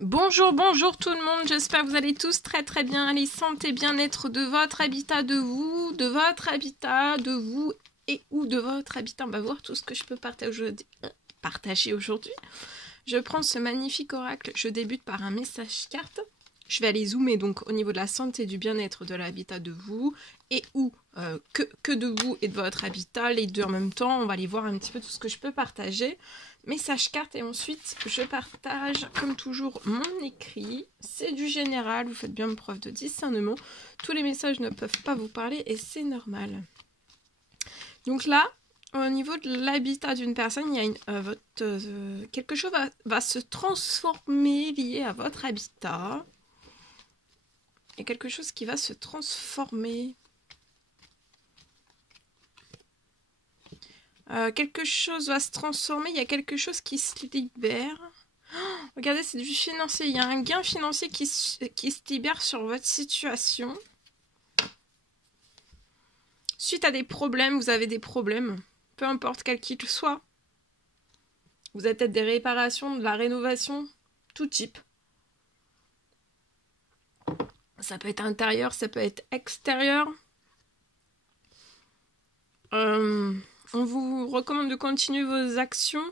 Bonjour, bonjour tout le monde, j'espère que vous allez tous très très bien. Allez, santé, bien-être de votre habitat, de vous, de votre habitat, de vous et ou de votre habitat. On va voir tout ce que je peux partager aujourd'hui. Je prends ce magnifique oracle, je débute par un message carte. Je vais aller zoomer donc au niveau de la santé, du bien-être de l'habitat de vous et ou que de vous et de votre habitat, les deux en même temps. On va aller voir un petit peu tout ce que je peux partager. Message carte et ensuite je partage comme toujours mon écrit. C'est du général, vous faites bien preuve de discernement. Tous les messages ne peuvent pas vous parler et c'est normal. Donc là, au niveau de l'habitat d'une personne, il y a quelque chose va se transformer lié à votre habitat. Il y a quelque chose qui va se transformer. Quelque chose va se transformer, il y a quelque chose qui se libère. Oh, regardez, c'est du financier. Il y a un gain financier qui se libère sur votre situation. Suite à des problèmes, vous avez des problèmes, peu importe quel qu'il soit. Vous avez peut-être des réparations, de la rénovation, tout type. Ça peut être intérieur, ça peut être extérieur. On vous recommande de continuer vos actions.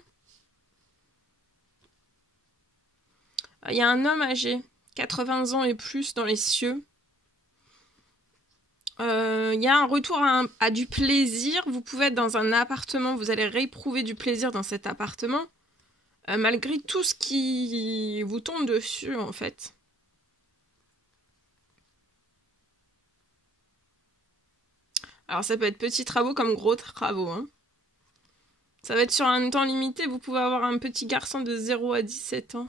Il y a un homme âgé, 80 ans et plus, dans les cieux. Il y a un retour à du plaisir. Vous pouvez être dans un appartement, vous allez rééprouver du plaisir dans cet appartement. Malgré tout ce qui vous tombe dessus, en fait. Alors ça peut être petits travaux comme gros travaux. Hein. Ça va être sur un temps limité. Vous pouvez avoir un petit garçon de 0 à 17 ans.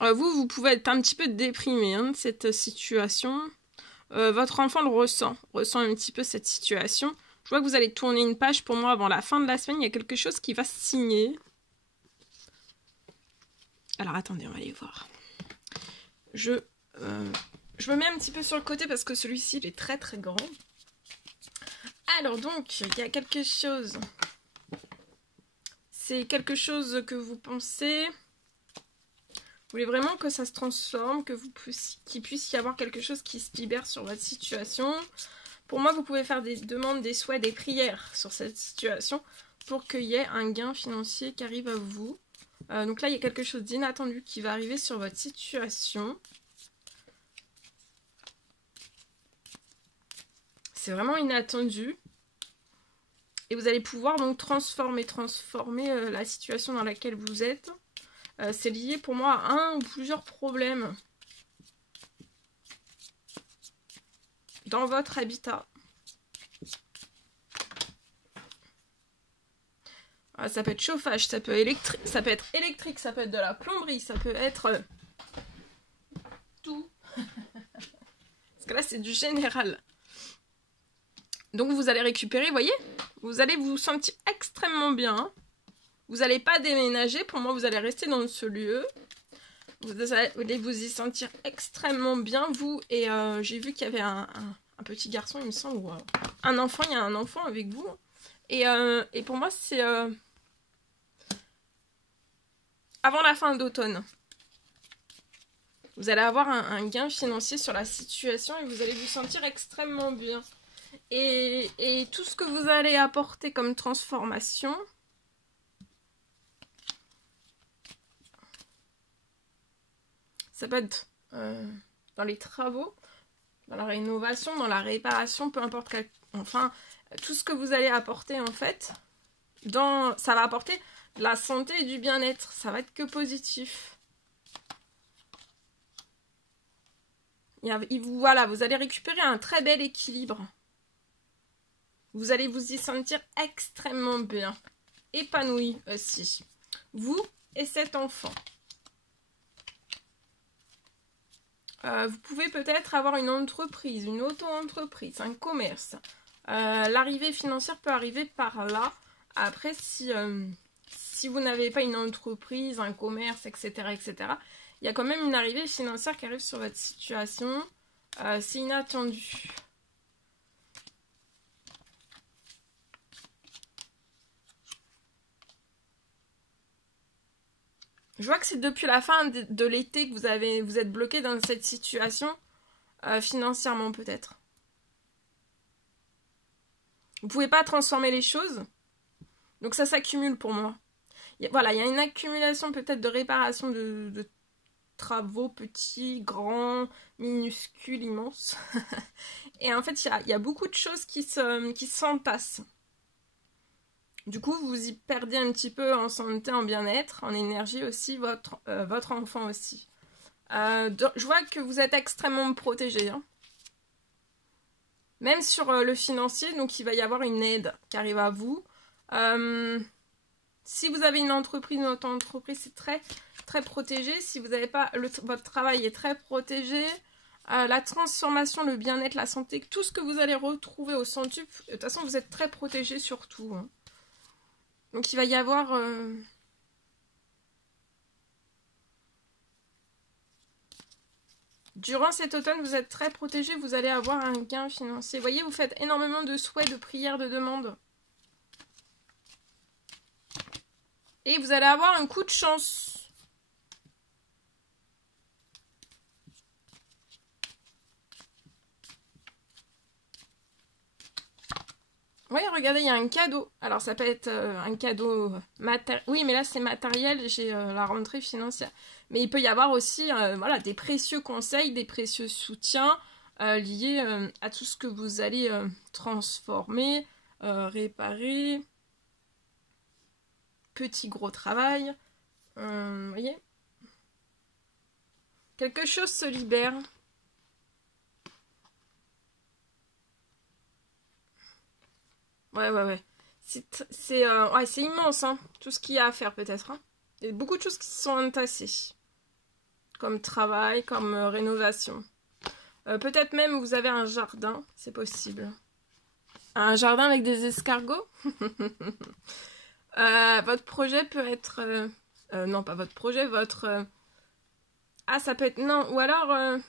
Vous pouvez être un petit peu déprimé de cette situation. Votre enfant le ressent un petit peu cette situation. Je vois que vous allez tourner une page pour moi avant la fin de la semaine. Il y a quelque chose qui va se signer. Alors attendez, on va aller voir. Je me mets un petit peu sur le côté parce que celui-ci il est très très grand. Alors donc, il y a quelque chose. C'est quelque chose que vous pensez. Vous voulez vraiment que ça se transforme, qu'il puisse y avoir quelque chose qui se libère sur votre situation. Pour moi, vous pouvez faire des demandes, des souhaits, des prières sur cette situation pour qu'il y ait un gain financier qui arrive à vous. Donc là, il y a quelque chose d'inattendu qui va arriver sur votre situation. C'est vraiment inattendu. Et vous allez pouvoir donc transformer la situation dans laquelle vous êtes. C'est lié pour moi à un ou plusieurs problèmes dans votre habitat. Ça peut être chauffage, ça peut être électrique, ça peut être de la plomberie, ça peut être tout. Parce que là, c'est du général. Donc, vous allez récupérer, vous voyez, vous allez vous sentir extrêmement bien. Vous n'allez pas déménager. Pour moi, vous allez rester dans ce lieu. Vous allez vous y sentir extrêmement bien, vous. Et j'ai vu qu'il y avait un petit garçon, il me semble, ou un enfant. Il y a un enfant avec vous. Et pour moi, c'est avant la fin d'automne. Vous allez avoir un gain financier sur la situation et vous allez vous sentir extrêmement bien. Et tout ce que vous allez apporter comme transformation, ça peut être dans les travaux, dans la rénovation, dans la réparation, peu importe quel... Enfin, tout ce que vous allez apporter en fait, ça va apporter de la santé et du bien-être. Ça va être que positif. Voilà, vous allez récupérer un très bel équilibre. Vous allez vous y sentir extrêmement bien. Épanoui aussi. Vous et cet enfant. Vous pouvez peut-être avoir une entreprise, une auto-entreprise, un commerce. L'arrivée financière peut arriver par là. Après, si vous n'avez pas une entreprise, un commerce, etc., il y a quand même une arrivée financière qui arrive sur votre situation. C'est inattendu. Je vois que c'est depuis la fin de l'été que vous êtes bloqué dans cette situation, financièrement peut-être. Vous pouvez pas transformer les choses, donc ça s'accumule pour moi. Voilà, il y a une accumulation peut-être de réparation de travaux petits, grands, minuscules, immenses. Et en fait, il y a beaucoup de choses qui s'entassent. Du coup, vous y perdez un petit peu en santé, en bien-être, en énergie aussi, votre enfant aussi. Je vois que vous êtes extrêmement protégé. Hein. Même sur le financier, donc il va y avoir une aide qui arrive à vous. Si vous avez une entreprise, notre entreprise c'est très très protégé. Si vous n'avez pas, votre travail est très protégé. La transformation, le bien-être, la santé, tout ce que vous allez retrouver au centuple, de toute façon vous êtes très protégé sur tout. Hein. Donc il va y avoir... Durant cet automne, vous êtes très protégé, vous allez avoir un gain financier. Vous voyez, vous faites énormément de souhaits, de prières, de demandes. Et vous allez avoir un coup de chance. Oui, regardez, il y a un cadeau. Alors, ça peut être un cadeau matériel. Oui, mais là, c'est matériel, j'ai la rentrée financière. Mais il peut y avoir aussi voilà, des précieux conseils, des précieux soutiens liés à tout ce que vous allez transformer, réparer. Petit gros travail. Vous voyez? Quelque chose se libère. Ouais. C'est immense, hein, tout ce qu'il y a à faire peut-être. Hein. Il y a beaucoup de choses qui se sont entassées. Comme travail, comme rénovation. Peut-être même vous avez un jardin, c'est possible. Un jardin avec des escargots. Votre projet peut être... non, pas votre projet, votre... Ah, ça peut être... Non, ou alors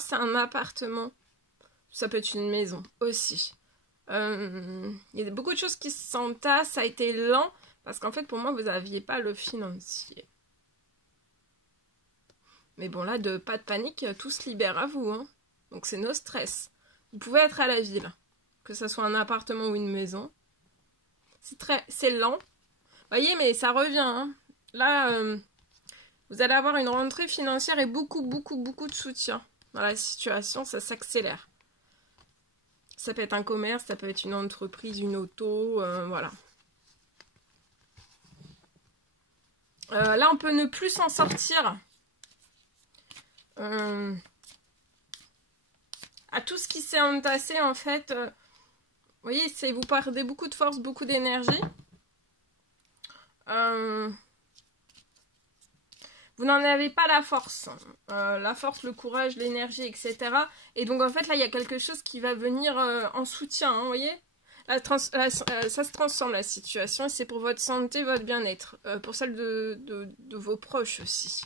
c'est un appartement. Ça peut être une maison aussi. Il y a beaucoup de choses qui s'entassent, ça a été lent, parce qu'en fait, pour moi, vous n'aviez pas le financier. Mais bon, là, pas de panique, tout se libère à vous. Hein. Donc, c'est no stress. Vous pouvez être à la ville, que ce soit un appartement ou une maison. C'est lent. Vous voyez, mais ça revient. Hein. Là, vous allez avoir une rentrée financière et beaucoup de soutien. Dans la situation, ça s'accélère. Ça peut être un commerce, ça peut être une entreprise, une auto, voilà. Là, on peut ne plus s'en sortir. À tout ce qui s'est entassé, en fait. Vous voyez, vous perdez beaucoup de force, beaucoup d'énergie. Vous n'en avez pas la force. La force, le courage, l'énergie, etc. Et donc, en fait, là, il y a quelque chose qui va venir en soutien, hein, vous voyez. Ça se transforme, la situation. Et c'est pour votre santé, votre bien-être. Pour celle de vos proches aussi.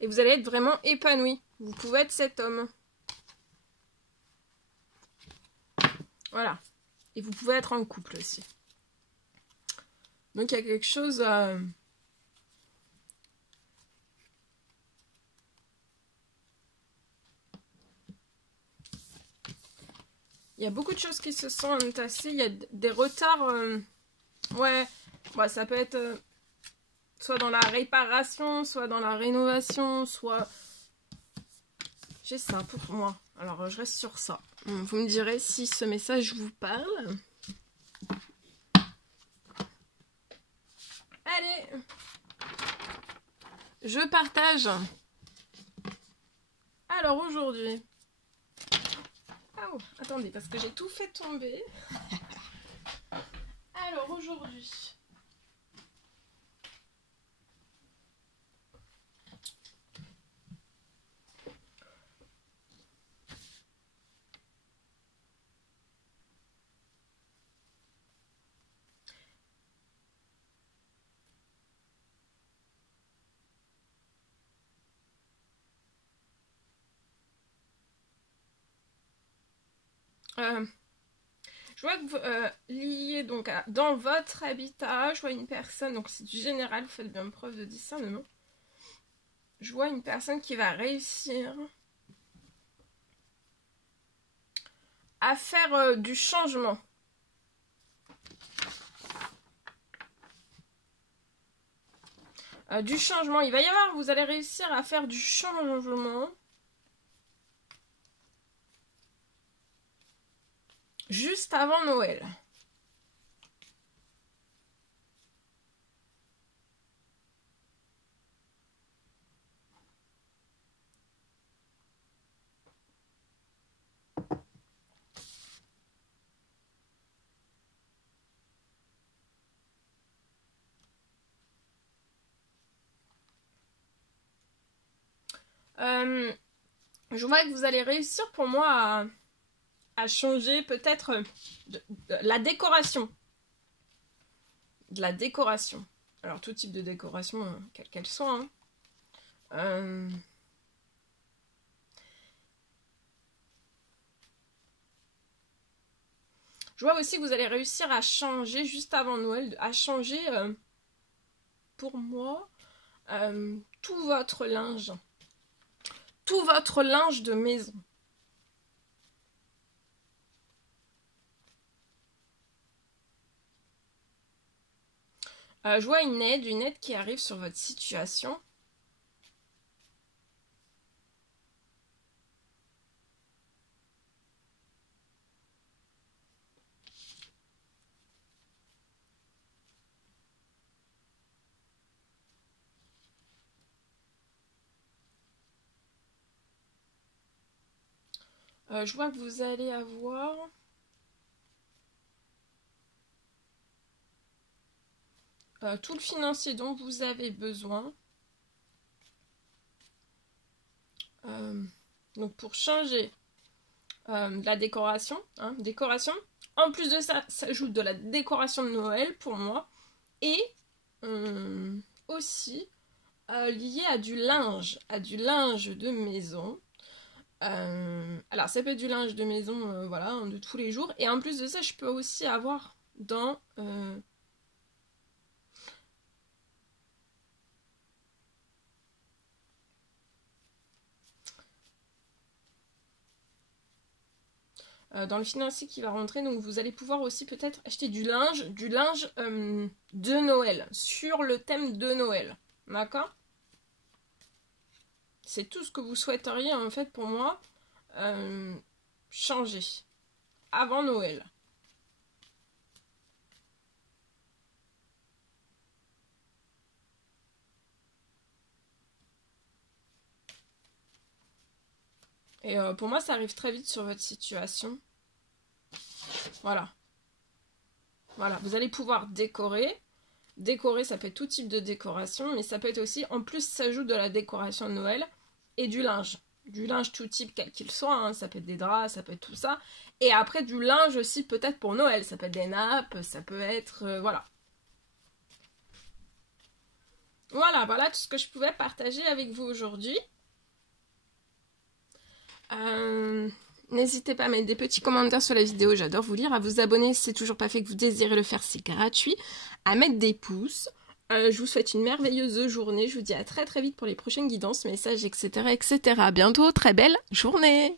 Et vous allez être vraiment épanoui. Vous pouvez être cet homme. Voilà. Et vous pouvez être en couple aussi. Donc, il y a quelque chose... Il y a beaucoup de choses qui se sont entassées. Il y a des retards. Ouais, ça peut être soit dans la réparation, soit dans la rénovation, soit... J'ai ça pour moi. Alors, je reste sur ça. Vous me direz si ce message vous parle. Allez, je partage. Alors, aujourd'hui... Oh, attendez, parce que j'ai tout fait tomber. Alors, aujourd'hui... Je vois que vous liez donc dans votre habitat, je vois une personne, donc c'est du général, vous faites bien preuve de discernement. Je vois une personne qui va réussir à faire du changement. Du changement, il va y avoir, vous allez réussir à faire du changement juste avant Noël. Je vois que vous allez réussir pour moi à changer peut-être de la décoration. De la décoration. Alors tout type de décoration, quelle qu'elle soit. Hein. Je vois aussi que vous allez réussir à changer juste avant Noël, à changer pour moi tout votre linge. Tout votre linge de maison. Je vois une aide qui arrive sur votre situation. Je vois que vous allez avoir tout le financier dont vous avez besoin. Donc pour changer de la décoration, hein, En plus de ça, s'ajoute de la décoration de Noël pour moi. Et aussi lié à du linge de maison. Alors ça peut être du linge de maison, voilà, hein, de tous les jours. Et en plus de ça, je peux aussi avoir dans dans le financier qui va rentrer. Donc vous allez pouvoir aussi peut-être acheter du linge de Noël, sur le thème de Noël. D'accord ? C'est tout ce que vous souhaiteriez en fait pour moi changer avant Noël. Et pour moi, ça arrive très vite sur votre situation. Voilà. Voilà, vous allez pouvoir décorer. Décorer, ça peut être tout type de décoration, mais ça peut être aussi, en plus, ça s'ajoute de la décoration de Noël et du linge. Du linge tout type, quel qu'il soit, hein. Ça peut être des draps, ça peut être tout ça. Et après, du linge aussi, peut-être pour Noël. Ça peut être des nappes, ça peut être... voilà. Voilà tout ce que je pouvais partager avec vous aujourd'hui. N'hésitez pas à mettre des petits commentaires sur la vidéo, j'adore vous lire, à vous abonner si c'est toujours pas fait, que vous désirez le faire, c'est gratuit, à mettre des pouces. Je vous souhaite une merveilleuse journée, je vous dis à très très vite pour les prochaines guidances, messages, etc. etc. À bientôt, très belle journée.